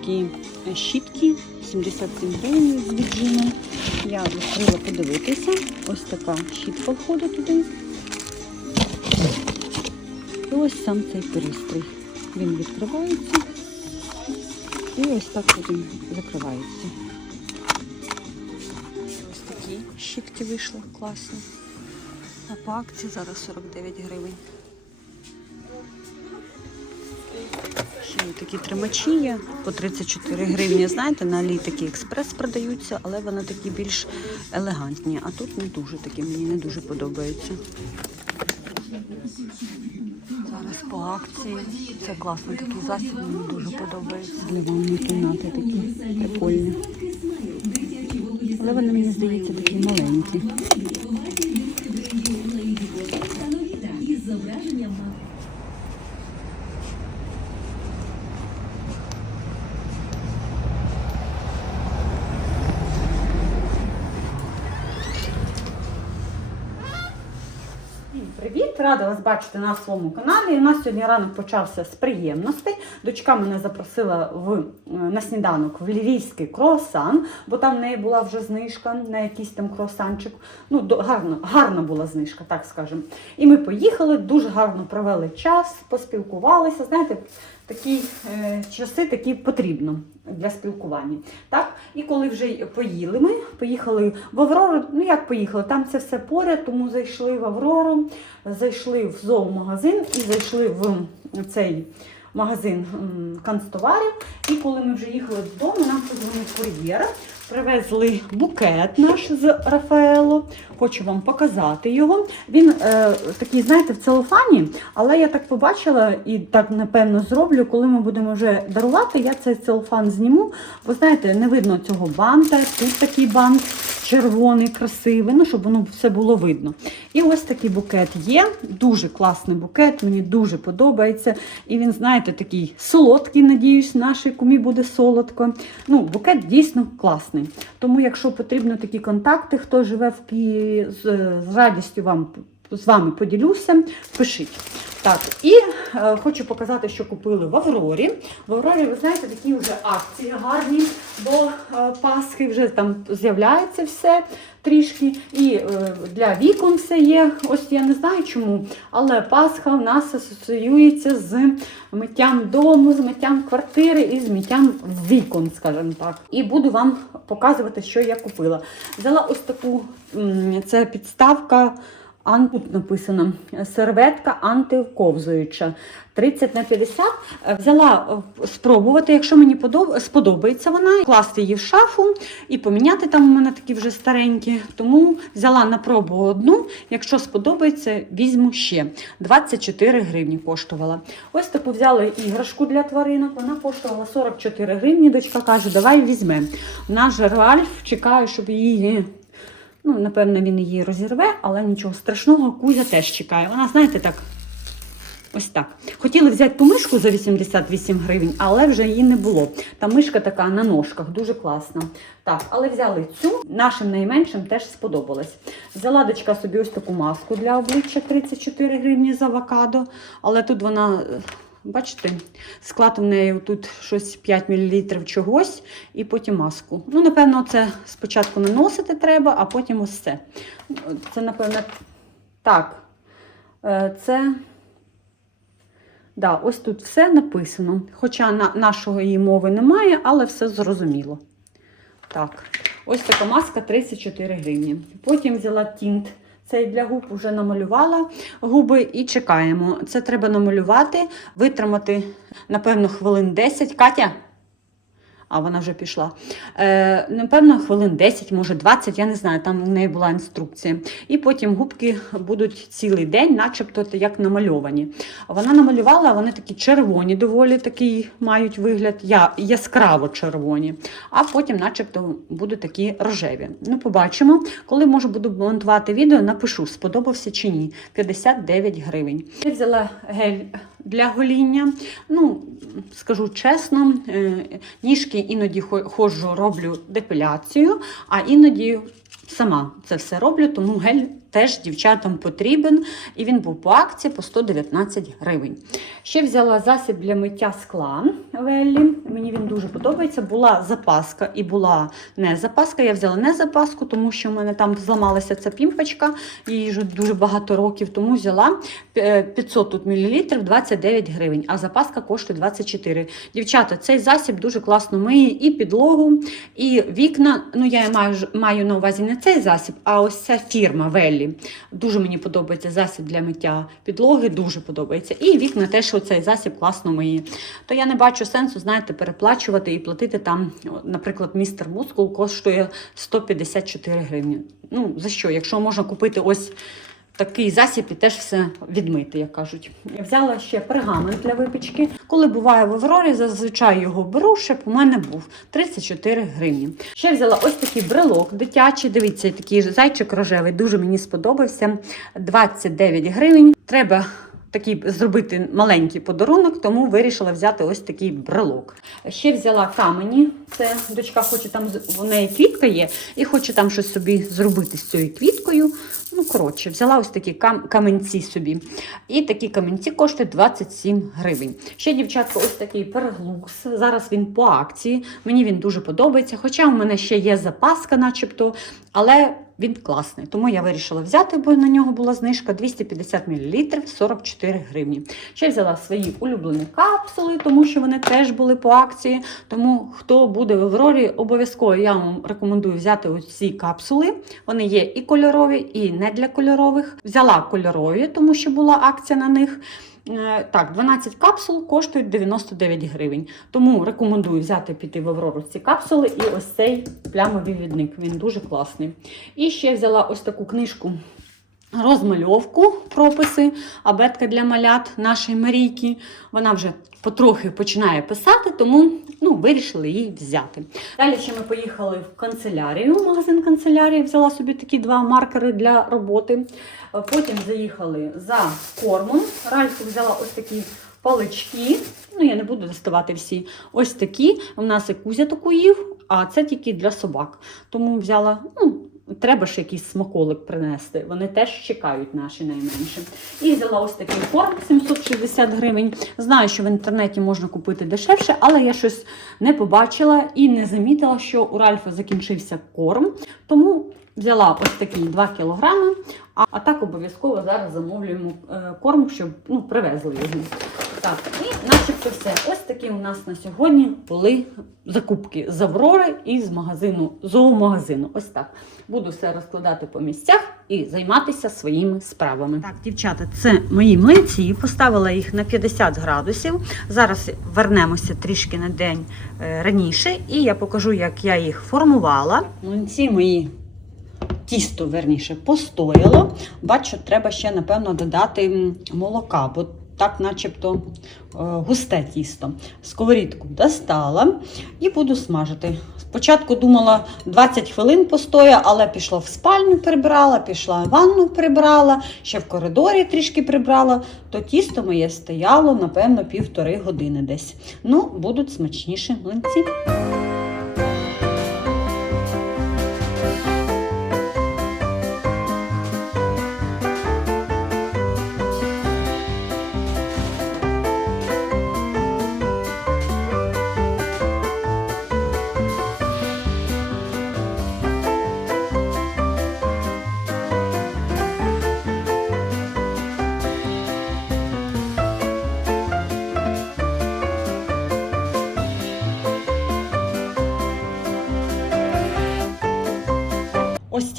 такі щітки, 77 гривень з віджимом. Я відкрила подивитися. Ось така щітка входить туди. І ось сам цей пристрій. Він відкривається. І ось так потім закривається. Ось такі щітки вийшли класні. А по акції зараз 49 гривень. Ще такі тримачі є по 34 гривні. Знаєте, на Алі такі експрес продаються, але вони такі більш елегантні. А тут не дуже такі, мені не дуже подобаються. Зараз по акції. Це класний такий засіб, мені дуже подобається. Для ванної кімнати такі прикольні. Але вони, мені здається, такі маленькі. Рада вас бачити на своєму каналі. У нас сьогодні ранок почався з приємностей. Дочка мене запросила в, е, на сніданок в львівський круасан, бо там в неї була вже знижка на якийсь там круасанчик. Ну, гарно, гарна була знижка, так скажемо. І ми поїхали, дуже гарно провели час, поспілкувалися. Знаєте, такі е, часи такі потрібно для спілкування. Так? І коли вже поїли ми, поїхали в Аврору. Ну як поїхали? Там це все поряд, тому зайшли в Аврору, зайшли в зоомагазин і зайшли в цей магазин канцтоварів. І коли ми вже їхали додому, нам подзвонив кур'єр, привезли букет наш з Рафаело. Хочу вам показати його. Він е, такий, знаєте, в целофані, але я так побачила і так напевно зроблю, коли ми будемо вже дарувати, я цей целофан зніму. Бо знаєте, не видно цього банта. Тут такий бант червоний, красивий, ну щоб воно все було видно. І ось такий букет є. Дуже класний букет, мені дуже подобається. І він, знаєте, такий солодкий, надіюсь, нашій кумі буде солодко. Ну, букет дійсно класний. Тому, якщо потрібно такі контакти, хто живе в Києві, з, радістю вам з вами поділюся, пишіть. Так, і е, хочу показати, що купили в Аврорі. В Аврорі, ви знаєте, такі вже акції гарні до е, Пасхи, вже там з'являється все трішки. І е, для вікон все є. Ось я не знаю чому, але Пасха в нас асоціюється з миттям дому, з миттям квартири і з миттям вікон, скажімо так. І буду вам показувати, що я купила. Взяла ось таку, це підставка. Тут написано серветка антиковзуюча. 30 на 50. Е, Взяла е, спробувати, якщо мені подоб... сподобається вона, класти її в шафу і поміняти там у мене такі вже старенькі. Тому взяла на пробу одну. Якщо сподобається, візьму ще. 24 гривні коштувала. Ось таку взяли іграшку для тваринок. Вона коштувала 44 гривні. Дочка каже, давай візьмемо. Наш Ральф чекає, щоб її. Ну, напевно, він її розірве, але нічого страшного, Кузя теж чекає. Вона, знаєте, так, ось так. Хотіли взяти ту мишку за 88 гривень, але вже її не було. Та мишка така на ножках, дуже класна. Так, але взяли цю, нашим найменшим теж сподобалось. Взяла дочка собі ось таку маску для обличчя 34 гривні з авокадо, але тут вона. Бачите, склад у неї тут щось 5 мл чогось і потім маску. Ну, напевно, це спочатку наносити треба, а потім ось це. Це, напевно, так. Е, Це. Да, ось тут все написано. Хоча на, нашого її мови немає, але все зрозуміло. Так, ось така маска 34 гривні. Потім взяла тінт. Цей для губ вже намалювала губи і чекаємо. Це треба намалювати, витримати, напевно, хвилин 10. Катя? А вона вже пішла. Е, напевно, хвилин 10, може 20, я не знаю, там в неї була інструкція. І потім губки будуть цілий день, начебто як намальовані. Вона намалювала, вони такі червоні, доволі такий мають вигляд, я, яскраво червоні, а потім, начебто, будуть такі рожеві. Ну, побачимо. Коли може буду монтувати відео, напишу, сподобався чи ні. 59 гривень. Я взяла гель для гоління. Ну, скажу чесно, е, ніжки іноді ходжу, роблю депіляцію, а іноді сама це все роблю, тому гель теж дівчатам потрібен, і він був по акції по 119 гривень. Ще взяла засіб для миття скла Веллі. Мені він дуже подобається. Була запаска і була не запаска. Я взяла не запаску, тому що в мене там зламалася ця пімпочка, їй вже дуже багато років, тому взяла е, 500 тут мл 29 гривень, а запаска коштує 24. Дівчата, цей засіб дуже класно миє і підлогу, і вікна. Ну, я маю, маю на увазі не цей засіб, а ось ця фірма Веллі. Дуже мені подобається засіб для миття підлоги, дуже подобається. І вікна теж оцей засіб класно миє. То я не бачу сенсу, знаєте, переплачувати і платити там, наприклад, містер Мускул коштує 154 гривні. Ну, за що? Якщо можна купити ось такий засіб і теж все відмити, як кажуть. Я взяла ще пергамент для випічки. Коли буває в Аврорі, зазвичай його беру, щоб у мене був 34 гривні. Ще взяла ось такий брелок дитячий. Дивіться, такий зайчик рожевий, дуже мені сподобався. 29 гривень. Треба такий зробити маленький подарунок, тому вирішила взяти ось такий брелок. Ще взяла камені. Це дочка хоче там в неї квітка є, і хоче там щось собі зробити з цією квіткою. Ну, коротше, взяла ось такі кам- каменці собі. І такі каменці коштують 27 гривень. Ще, дівчатка, ось такий перглукс. Зараз він по акції. Мені він дуже подобається. Хоча у мене ще є запаска, начебто, але він класний. Тому я вирішила взяти, бо на нього була знижка 250 мл 44 гривні. Ще взяла свої улюблені капсули, тому що вони теж були по акції. Тому хто буде в Аврорі, обов'язково я вам рекомендую взяти ось ці капсули. Вони є і кольорові, і не для кольорових. Взяла кольорові, тому що була акція на них. Е, Так, 12 капсул коштують 99 гривень. Тому рекомендую взяти піти в Аврору ці капсули і ось цей плямовий відник. Він дуже класний. І ще взяла ось таку книжку. Розмальовку, прописи, абетка для малят нашої Марійки. Вона вже потрохи починає писати, тому ну, вирішили її взяти. Далі ще ми поїхали в канцелярію, в магазин канцелярії, взяла собі такі два маркери для роботи. Потім заїхали за кормом. Ральфу взяла ось такі палички. Ну, я не буду доставати всі. Ось такі. У нас і кузя таку їв, а це тільки для собак. Тому взяла, ну, треба ж якийсь смаколик принести. Вони теж чекають наші найменші. І взяла ось такий корм 760 гривень. Знаю, що в інтернеті можна купити дешевше, але я щось не побачила і не замітила, що у Ральфа закінчився корм. Тому взяла ось такі 2 кілограми. А, а так обов'язково зараз замовлюємо е, корм, щоб ну, привезли його. Так, і начебто все. Ось такі у нас на сьогодні були закупки з Аврори і з магазину, зоомагазину. Ось так. Буду все розкладати по місцях і займатися своїми справами. Так, дівчата, це мої млинці. Поставила їх на 50 градусів. Зараз вернемося трішки на день е, раніше, і я покажу, як я їх формувала. Млинці мої тісто, верніше, постояло. Бачу, треба ще, напевно, додати молока, бо так, начебто, е, густе тісто. Сковорідку достала і буду смажити. Спочатку думала 20 хвилин постоя, але пішла в спальню прибрала, пішла в ванну прибрала, ще в коридорі трішки прибрала, то тісто моє стояло, напевно, півтори години десь. Ну, будуть смачніші млинці.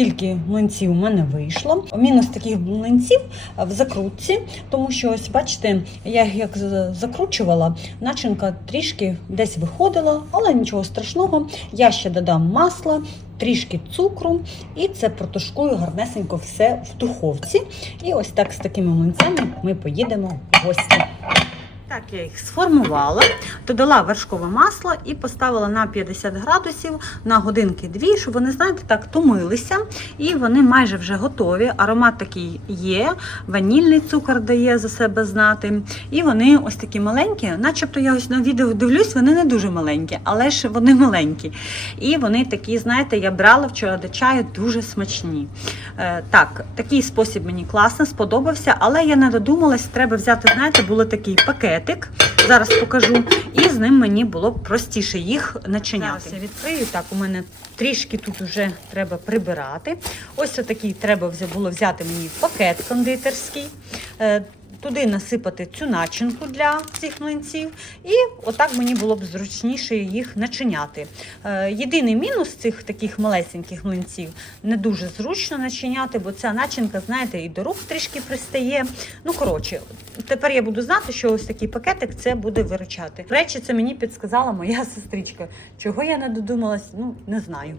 Стільки млинців у мене вийшло. Мінус таких млинців в закрутці, тому що ось бачите, я їх як закручувала, начинка трішки десь виходила, але нічого страшного. Я ще додам масла, трішки цукру, і це протушкую гарнесенько все в духовці. І ось так з такими млинцями ми поїдемо в гості. Так, я їх сформувала, додала вершкове масло і поставила на 50 градусів на годинки дві, щоб вони, знаєте, так томилися. І вони майже вже готові. Аромат такий є, ванільний цукор дає за себе знати. І вони ось такі маленькі, начебто я ось на відео дивлюсь, вони не дуже маленькі, але ж вони маленькі. І вони такі, знаєте, я брала вчора до чаю дуже смачні. Е, так, такий спосіб мені класно сподобався, але я не додумалась, треба взяти, знаєте, був такий пакетик. Зараз покажу. І з ним мені було простіше їх начиняти. Зараз я відкрию. Так, у мене трішки тут вже треба прибирати. Ось отакий треба було взяти мені пакет кондитерський. Туди насипати цю начинку для цих млинців, і отак мені було б зручніше їх начиняти. Е, єдиний мінус цих таких малесеньких млинців не дуже зручно начиняти, бо ця начинка, знаєте, і до рук трішки пристає. Ну, коротше, тепер я буду знати, що ось такий пакетик це буде виручати. Речі, це мені підсказала моя сестричка. Чого я не додумалась, ну не знаю.